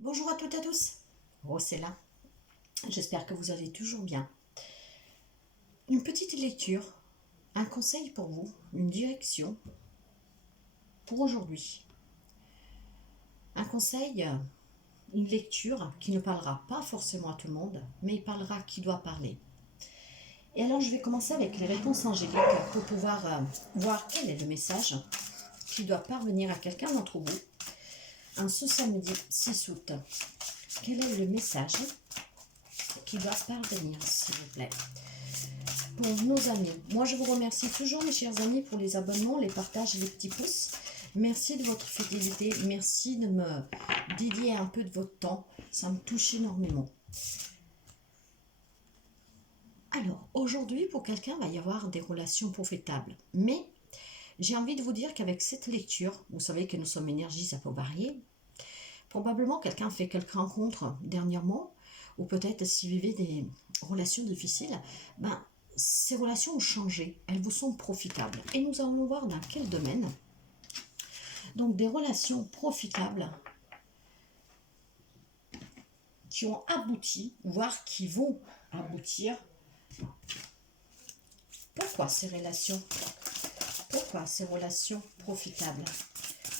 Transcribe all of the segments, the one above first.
Bonjour à toutes et à tous, Rose est là, j'espère que vous allez toujours bien. Une petite lecture, un conseil pour vous, une direction pour aujourd'hui. Un conseil, une lecture qui ne parlera pas forcément à tout le monde, mais il parlera à qui doit parler. Et alors je vais commencer avec les réponses angéliques pour pouvoir voir quel est le message qui doit parvenir à quelqu'un d'entre vous en ce samedi 6 août. Quel est le message qui doit parvenir, s'il vous plaît, pour nos amis? Moi, je vous remercie toujours, mes chers amis, pour les abonnements, les partages et les petits pouces. Merci de votre fidélité. Merci de me dédier un peu de votre temps. Ça me touche énormément. Alors, aujourd'hui, pour quelqu'un, il va y avoir des relations profitables. Mais j'ai envie de vous dire qu'avec cette lecture, vous savez que nous sommes énergie, ça peut varier. Probablement, quelqu'un fait quelques rencontres dernièrement, ou peut-être s'il vivait des relations difficiles, ces relations ont changé, elles vous sont profitables. Et nous allons voir dans quel domaine. Donc des relations profitables qui ont abouti, voire qui vont aboutir. Pourquoi ces relations? Pourquoi ces relations profitables?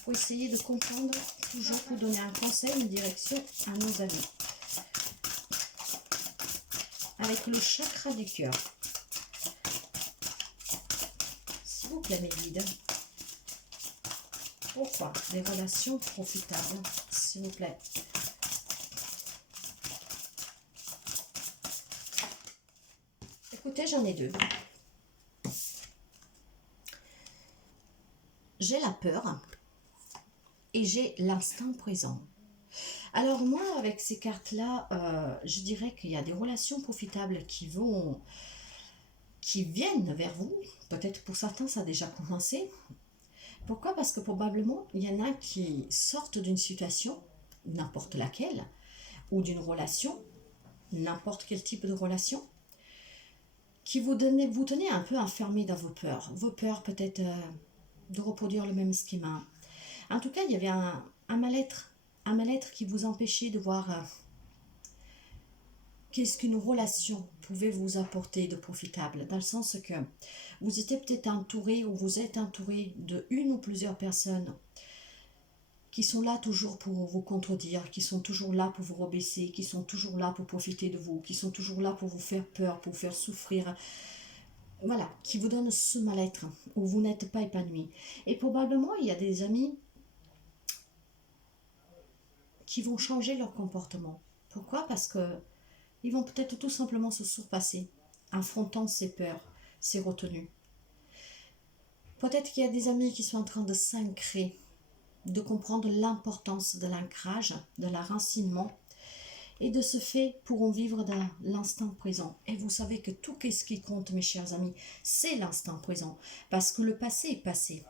Pour essayer de comprendre, toujours pour donner un conseil, une direction à nos amis. Avec le chakra du cœur. S'il vous plaît, mes guides. Pourquoi des relations profitables, s'il vous plaît? Écoutez, j'en ai deux. J'ai la peur et j'ai l'instant présent. Alors moi, avec ces cartes-là, je dirais qu'il y a des relations profitables qui viennent vers vous. Peut-être pour certains, ça a déjà commencé. Pourquoi? Parce que probablement, il y en a qui sortent d'une situation, n'importe laquelle, ou d'une relation, n'importe quel type de relation, qui vous tenez un peu enfermé dans vos peurs. Vos peurs peut-être de reproduire le même schéma. En tout cas, il y avait un mal-être qui vous empêchait de voir qu'est-ce qu'une relation pouvait vous apporter de profitable, dans le sens que vous étiez peut-être entouré ou vous êtes entouré de une ou plusieurs personnes qui sont là toujours pour vous contredire, qui sont toujours là pour vous rabaisser, qui sont toujours là pour profiter de vous, qui sont toujours là pour vous faire peur, pour vous faire souffrir. Voilà, qui vous donnent ce mal-être où vous n'êtes pas épanoui. Et probablement, il y a des amis qui vont changer leur comportement. Pourquoi? Parce que ils vont peut-être tout simplement se surpasser, affrontant ces peurs, ces retenues. Peut-être qu'il y a des amis qui sont en train de s'ancrer, de comprendre l'importance de l'ancrage, de l'enracinement, et de ce fait pourront vivre dans l'instant présent. Et vous savez que tout ce qui compte, mes chers amis, c'est l'instant présent, parce que le passé est passé.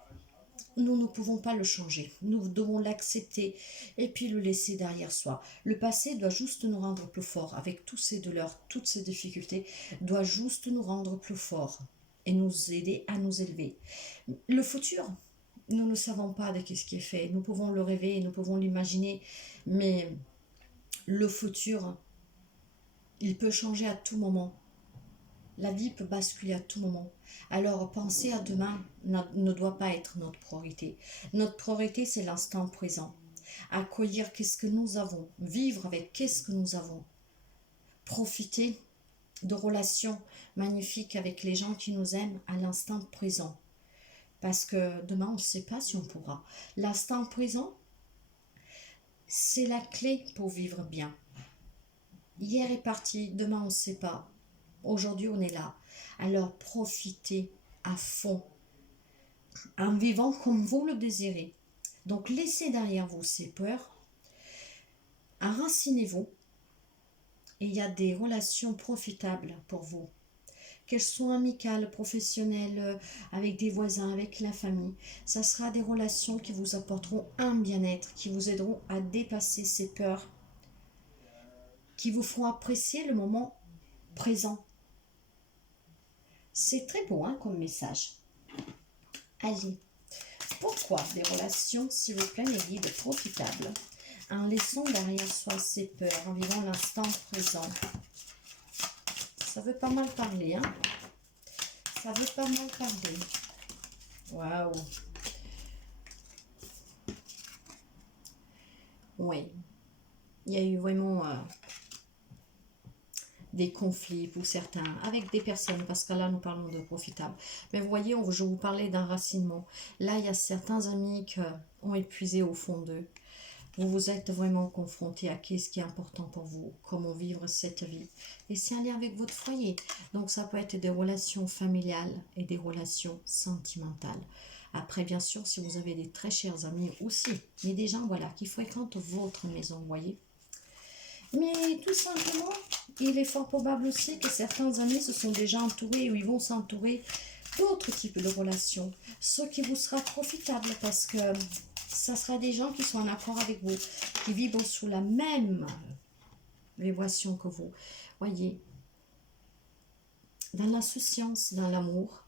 Nous ne pouvons pas le changer. Nous devons l'accepter et puis le laisser derrière soi. Le passé doit juste nous rendre plus forts. Avec tous ces douleurs, toutes ces difficultés, doit juste nous rendre plus forts et nous aider à nous élever. Le futur, nous ne savons pas de ce qui est fait. Nous pouvons le rêver, nous pouvons l'imaginer, mais le futur, il peut changer à tout moment. La vie peut basculer à tout moment. Alors, penser à demain ne doit pas être notre priorité. Notre priorité, c'est l'instant présent. Accueillir qu'est-ce que nous avons. Vivre avec qu'est-ce que nous avons. Profiter de relations magnifiques avec les gens qui nous aiment à l'instant présent. Parce que demain, on ne sait pas si on pourra. L'instant présent, c'est la clé pour vivre bien. Hier est parti, demain, on ne sait pas. Aujourd'hui, on est là. Alors profitez à fond, en vivant comme vous le désirez. Donc laissez derrière vous ces peurs, enracinez-vous, et il y a des relations profitables pour vous. Qu'elles soient amicales, professionnelles, avec des voisins, avec la famille, ça sera des relations qui vous apporteront un bien-être, qui vous aideront à dépasser ces peurs, qui vous feront apprécier le moment présent. C'est très beau comme message. Allez, pourquoi des relations, s'il vous plaît, mes guides, profitables En laissant derrière soi ses peurs, en vivant l'instant présent. Ça veut pas mal parler, hein. Ça veut pas mal parler. Waouh. Oui. Il y a eu vraiment des conflits pour certains, avec des personnes, parce que là, nous parlons de profitables. Mais vous voyez, je vous parlais d'enracinement. Là, il y a certains amis qui ont épuisé au fond d'eux. Vous vous êtes vraiment confronté à qu'est-ce qui est important pour vous, comment vivre cette vie. Et c'est un lien avec votre foyer. Donc ça peut être des relations familiales et des relations sentimentales. Après, bien sûr, si vous avez des très chers amis aussi, mais des gens, voilà, qui fréquentent votre maison, vous voyez. Mais tout simplement, il est fort probable aussi que certains amis se sont déjà entourés ou ils vont s'entourer d'autres types de relations. Ce qui vous sera profitable parce que ça sera des gens qui sont en accord avec vous, qui vibrent sous la même vibration que vous. Voyez, dans l'insouciance, dans l'amour.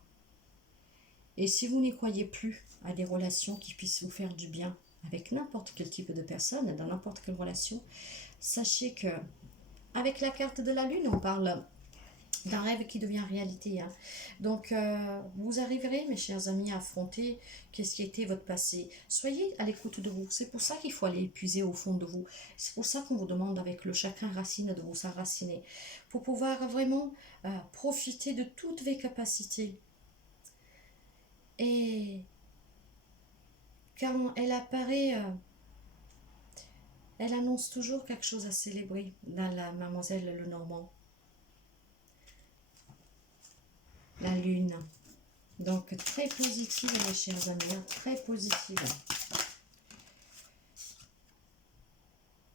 Et si vous n'y croyez plus à des relations qui puissent vous faire du bien avec n'importe quel type de personne, dans n'importe quelle relation, sachez que avec la carte de la lune, on parle d'un rêve qui devient réalité. Hein. Donc, vous arriverez, mes chers amis, à affronter qu'est-ce qui était votre passé. Soyez à l'écoute de vous. C'est pour ça qu'il faut aller puiser au fond de vous. C'est pour ça qu'on vous demande avec le chakra racine de vous s'enraciner. Pour pouvoir vraiment profiter de toutes vos capacités. Et quand elle apparaît, elle annonce toujours quelque chose à célébrer dans la Mademoiselle Lenormand. La lune. Donc, très positive, mes chers amis, très positive.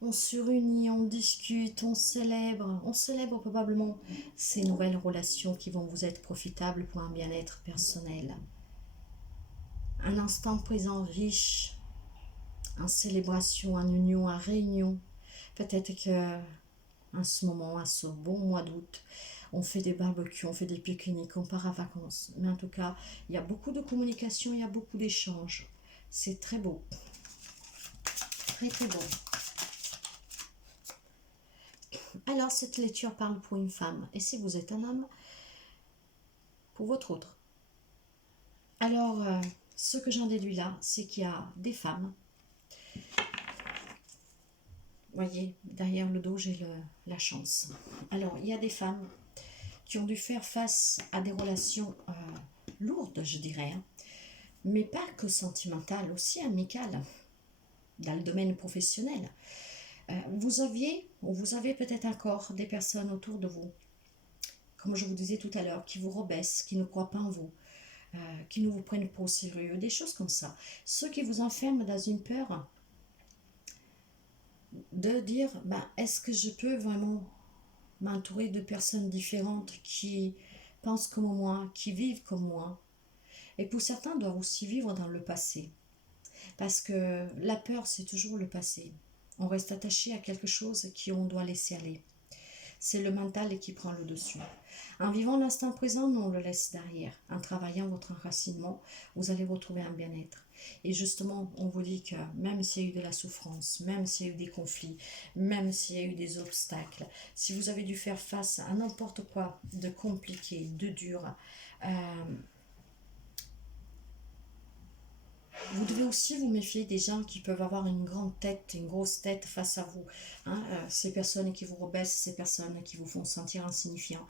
On se réunit, on discute, on célèbre probablement ces nouvelles relations qui vont vous être profitables pour un bien-être personnel. Un instant présent riche, en célébration, en union, en réunion. Peut-être que en ce moment, à ce bon mois d'août, on fait des barbecues, on fait des pique-niques, on part à vacances. Mais en tout cas, il y a beaucoup de communication, il y a beaucoup d'échanges. C'est très beau. Très très beau. Alors, cette lecture parle pour une femme. Et si vous êtes un homme, pour votre autre. Alors, ce que j'en déduis là, c'est qu'il y a des femmes. Voyez, derrière le dos, j'ai la chance. Alors, il y a des femmes qui ont dû faire face à des relations lourdes, je dirais, hein, mais pas que sentimentales, aussi amicales, dans le domaine professionnel. Vous avez peut-être encore des personnes autour de vous, comme je vous disais tout à l'heure, qui vous rabaissent, qui ne croient pas en vous, qui ne vous prennent pas au sérieux, des choses comme ça. Ceux qui vous enferment dans une peur de dire, est-ce que je peux vraiment m'entourer de personnes différentes qui pensent comme moi, qui vivent comme moi. Et pour certains, doivent aussi vivre dans le passé. Parce que la peur, c'est toujours le passé. On reste attaché à quelque chose qu'on doit laisser aller. C'est le mental qui prend le dessus. En vivant l'instant présent, nous on le laisse derrière. En travaillant votre enracinement, vous allez retrouver un bien-être. Et justement, on vous dit que même s'il y a eu de la souffrance, même s'il y a eu des conflits, même s'il y a eu des obstacles, si vous avez dû faire face à n'importe quoi de compliqué, de dur, vous devez aussi vous méfier des gens qui peuvent avoir une grande tête, une grosse tête face à vous. Hein, ces personnes qui vous rebaissent, ces personnes qui vous font sentir insignifiant.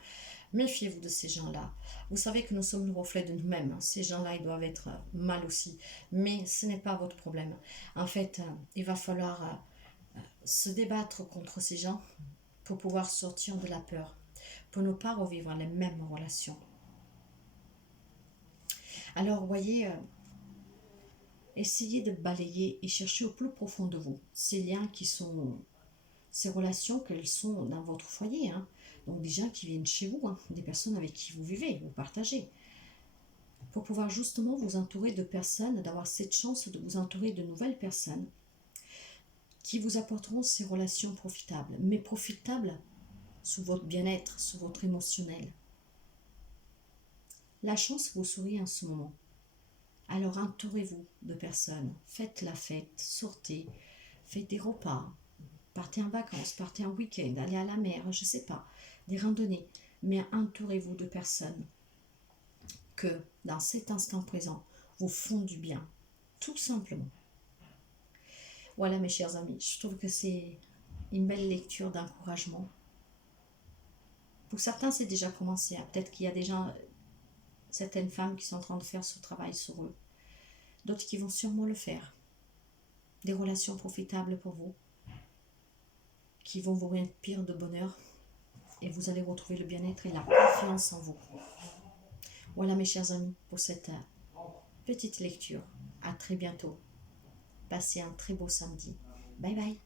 Méfiez-vous de ces gens-là. Vous savez que nous sommes le reflet de nous-mêmes. Hein. Ces gens-là, ils doivent être mal aussi. Mais ce n'est pas votre problème. En fait, il va falloir se débattre contre ces gens pour pouvoir sortir de la peur, pour ne pas revivre les mêmes relations. Alors, vous voyez, essayez de balayer et chercher au plus profond de vous ces liens qui sont, ces relations qu'elles sont dans votre foyer. Hein. Donc des gens qui viennent chez vous, hein, des personnes avec qui vous vivez, vous partagez. Pour pouvoir justement vous entourer de personnes, d'avoir cette chance de vous entourer de nouvelles personnes qui vous apporteront ces relations profitables, mais profitables sous votre bien-être, sous votre émotionnel. La chance vous sourit en ce moment. Alors entourez-vous de personnes, faites la fête, sortez, faites des repas, partez en vacances, partez en week-end, allez à la mer, je ne sais pas, des randonnées. Mais entourez-vous de personnes que, dans cet instant présent, vous font du bien, tout simplement. Voilà mes chers amis, je trouve que c'est une belle lecture d'encouragement. Pour certains, c'est déjà commencé. Peut-être qu'il y a déjà certaines femmes qui sont en train de faire ce travail sur eux. D'autres qui vont sûrement le faire. Des relations profitables pour vous, qui vont vous remplir de bonheur. Et vous allez retrouver le bien-être et la confiance en vous. Voilà mes chers amis, pour cette petite lecture. À très bientôt. Passez un très beau samedi. Bye bye.